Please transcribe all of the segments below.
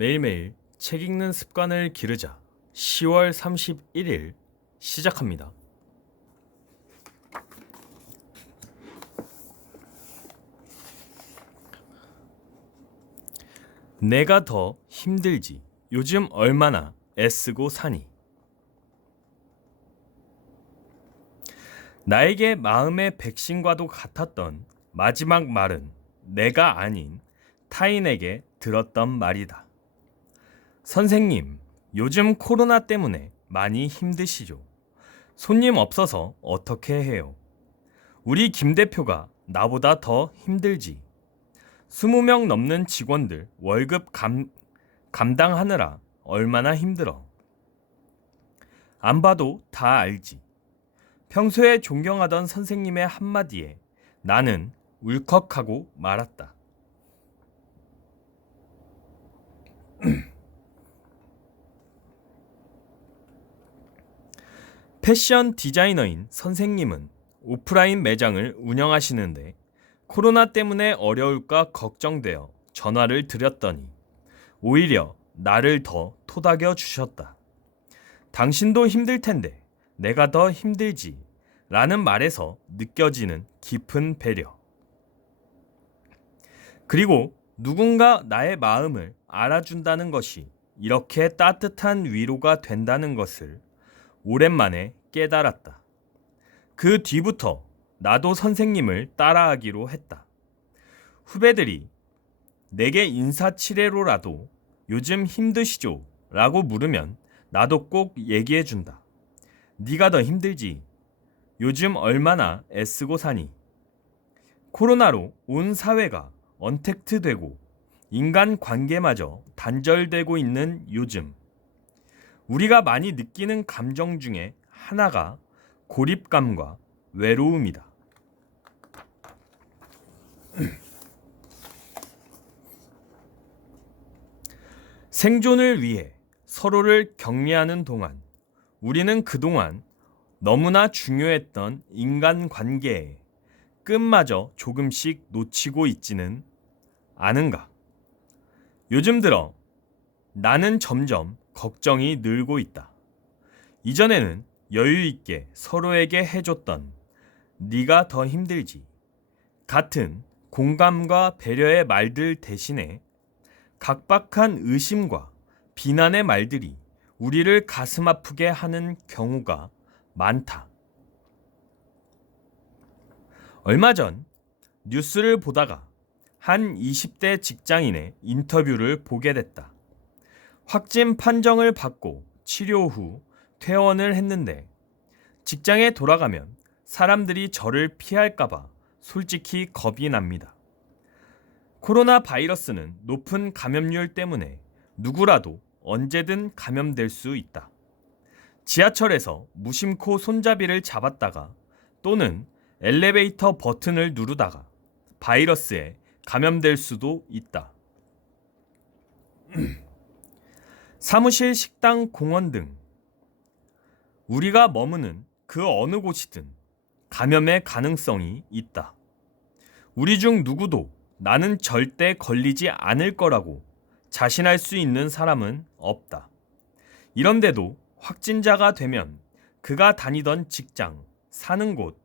매일매일 책 읽는 습관을 기르자. 10월 31일 시작합니다. 내가 더 힘들지. 요즘 얼마나 애쓰고 사니. 나에게 마음의 백신과도 같았던 마지막 말은 내가 아닌 타인에게 들었던 말이다. 선생님, 요즘 코로나 때문에 많이 힘드시죠? 손님 없어서 어떻게 해요? 우리 김 대표가 나보다 더 힘들지. 20명 넘는 직원들 월급 감당하느라 얼마나 힘들어. 안 봐도 다 알지. 평소에 존경하던 선생님의 한마디에 나는 울컥하고 말았다. 패션 디자이너인 선생님은 오프라인 매장을 운영하시는데 코로나 때문에 어려울까 걱정되어 전화를 드렸더니 오히려 나를 더 토닥여 주셨다. 당신도 힘들 텐데 내가 더 힘들지 라는 말에서 느껴지는 깊은 배려. 그리고 누군가 나의 마음을 알아준다는 것이 이렇게 따뜻한 위로가 된다는 것을 오랜만에 깨달았다. 그 뒤부터 나도 선생님을 따라하기로 했다. 후배들이 내게 인사치레로라도 요즘 힘드시죠? 라고 물으면 나도 꼭 얘기해준다. 네가 더 힘들지. 요즘 얼마나 애쓰고 사니. 코로나로 온 사회가 언택트되고 인간관계마저 단절되고 있는 요즘 우리가 많이 느끼는 감정 중에 하나가 고립감과 외로움이다. 생존을 위해 서로를 격려하는 동안 우리는 그동안 너무나 중요했던 인간관계의 끝마저 조금씩 놓치고 있지는 않은가. 요즘 들어 나는 점점 걱정이 늘고 있다. 이전에는 여유 있게 서로에게 해줬던 네가 더 힘들지 같은 공감과 배려의 말들 대신에 각박한 의심과 비난의 말들이 우리를 가슴 아프게 하는 경우가 많다. 얼마 전 뉴스를 보다가 한 20대 직장인의 인터뷰를 보게 됐다. 확진 판정을 받고 치료 후 퇴원을 했는데 직장에 돌아가면 사람들이 저를 피할까봐 솔직히 겁이 납니다. 코로나 바이러스는 높은 감염률 때문에 누구라도 언제든 감염될 수 있다. 지하철에서 무심코 손잡이를 잡았다가 또는 엘리베이터 버튼을 누르다가 바이러스에 감염될 수도 있다. 사무실, 식당, 공원 등 우리가 머무는 그 어느 곳이든 감염의 가능성이 있다. 우리 중 누구도 나는 절대 걸리지 않을 거라고 자신할 수 있는 사람은 없다. 이런데도 확진자가 되면 그가 다니던 직장, 사는 곳,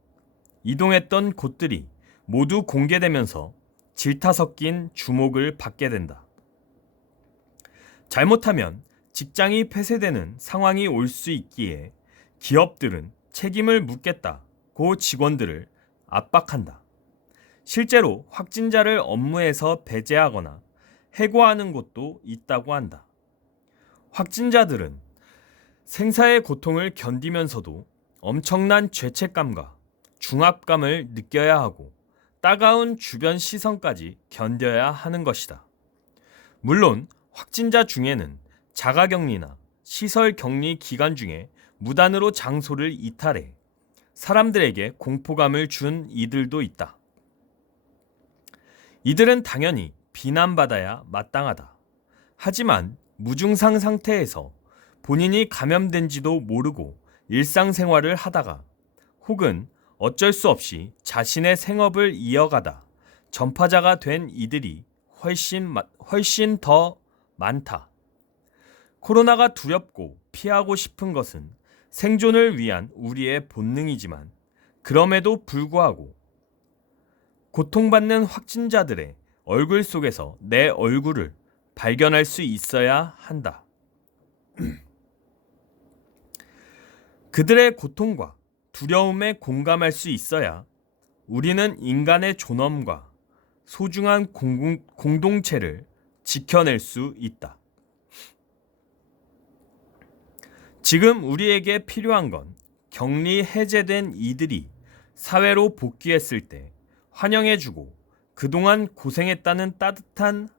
이동했던 곳들이 모두 공개되면서 질타 섞인 주목을 받게 된다. 잘못하면 직장이 폐쇄되는 상황이 올 수 있기에 기업들은 책임을 묻겠다고 직원들을 압박한다. 실제로 확진자를 업무에서 배제하거나 해고하는 곳도 있다고 한다. 확진자들은 생사의 고통을 견디면서도 엄청난 죄책감과 중압감을 느껴야 하고 따가운 주변 시선까지 견뎌야 하는 것이다. 물론 확진자 중에는 자가격리나 시설격리 기간 중에 무단으로 장소를 이탈해 사람들에게 공포감을 준 이들도 있다. 이들은 당연히 비난받아야 마땅하다. 하지만 무증상 상태에서 본인이 감염된지도 모르고 일상생활을 하다가 혹은 어쩔 수 없이 자신의 생업을 이어가다 전파자가 된 이들이 훨씬 더 많다. 코로나가 두렵고 피하고 싶은 것은 생존을 위한 우리의 본능이지만 그럼에도 불구하고 고통받는 확진자들의 얼굴 속에서 내 얼굴을 발견할 수 있어야 한다. 그들의 고통과 두려움에 공감할 수 있어야 우리는 인간의 존엄과 소중한 공동체를 지켜낼 수 있다. 지금 우리에게 필요한 건 격리 해제된 이들이 사회로 복귀했을 때 환영해주고 그동안 고생했다는 따뜻한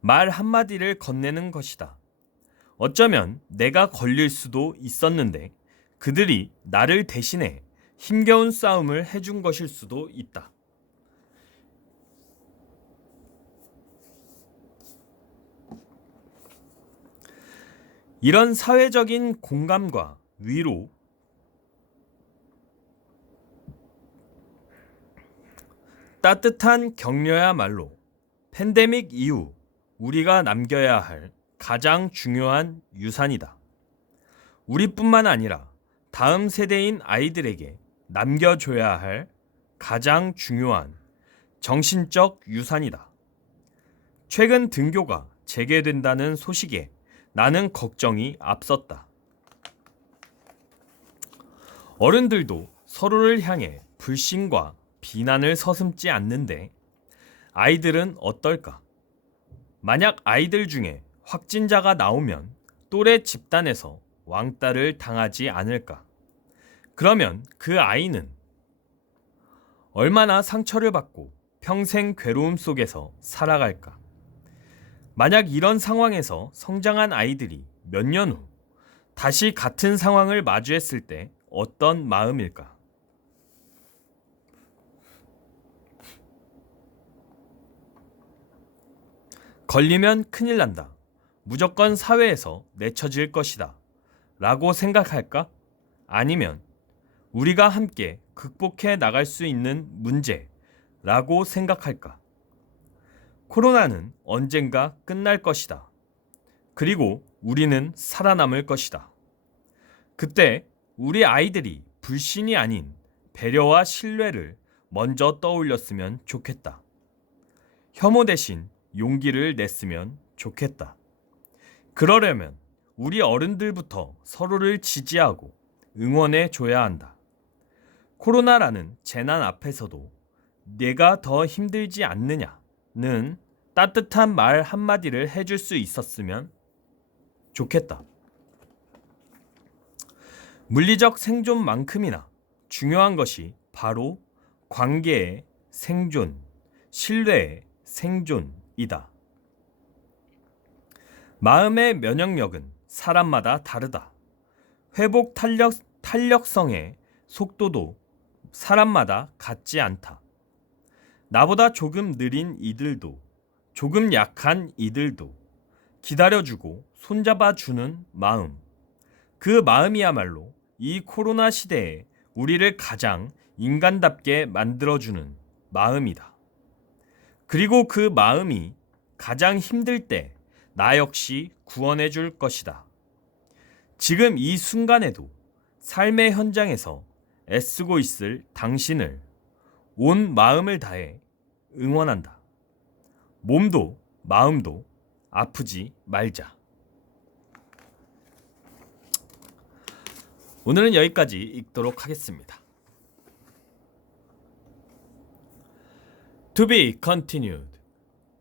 말 한마디를 건네는 것이다. 어쩌면 내가 걸릴 수도 있었는데 그들이 나를 대신해 힘겨운 싸움을 해준 것일 수도 있다. 이런 사회적인 공감과 위로, 따뜻한 격려야말로 팬데믹 이후 우리가 남겨야 할 가장 중요한 유산이다. 우리뿐만 아니라 다음 세대인 아이들에게 남겨줘야 할 가장 중요한 정신적 유산이다. 최근 등교가 재개된다는 소식에 나는 걱정이 앞섰다. 어른들도 서로를 향해 불신과 비난을 서슴지 않는데 아이들은 어떨까? 만약 아이들 중에 확진자가 나오면 또래 집단에서 왕따를 당하지 않을까? 그러면 그 아이는 얼마나 상처를 받고 평생 괴로움 속에서 살아갈까? 만약 이런 상황에서 성장한 아이들이 몇 년 후 다시 같은 상황을 마주했을 때 어떤 마음일까? 걸리면 큰일 난다. 무조건 사회에서 내쳐질 것이다. 라고 생각할까? 아니면 우리가 함께 극복해 나갈 수 있는 문제라고 생각할까? 코로나는 언젠가 끝날 것이다. 그리고 우리는 살아남을 것이다. 그때 우리 아이들이 불신이 아닌 배려와 신뢰를 먼저 떠올렸으면 좋겠다. 혐오 대신 용기를 냈으면 좋겠다. 그러려면 우리 어른들부터 서로를 지지하고 응원해 줘야 한다. 코로나라는 재난 앞에서도 내가 더 힘들지 않느냐는 따뜻한 말 한마디를 해줄 수 있었으면 좋겠다. 물리적 생존만큼이나 중요한 것이 바로 관계의 생존, 신뢰의 생존이다. 마음의 면역력은 사람마다 다르다. 회복 탄력성의 속도도 사람마다 같지 않다. 나보다 조금 느린 이들도, 조금 약한 이들도 기다려주고 손잡아주는 마음. 그 마음이야말로 이 코로나 시대에 우리를 가장 인간답게 만들어주는 마음이다. 그리고 그 마음이 가장 힘들 때 나 역시 구원해 줄 것이다. 지금 이 순간에도 삶의 현장에서 애쓰고 있을 당신을 온 마음을 다해 응원한다. 몸도 마음도 아프지 말자. 오늘은 여기까지 읽도록 하겠습니다. To be continued.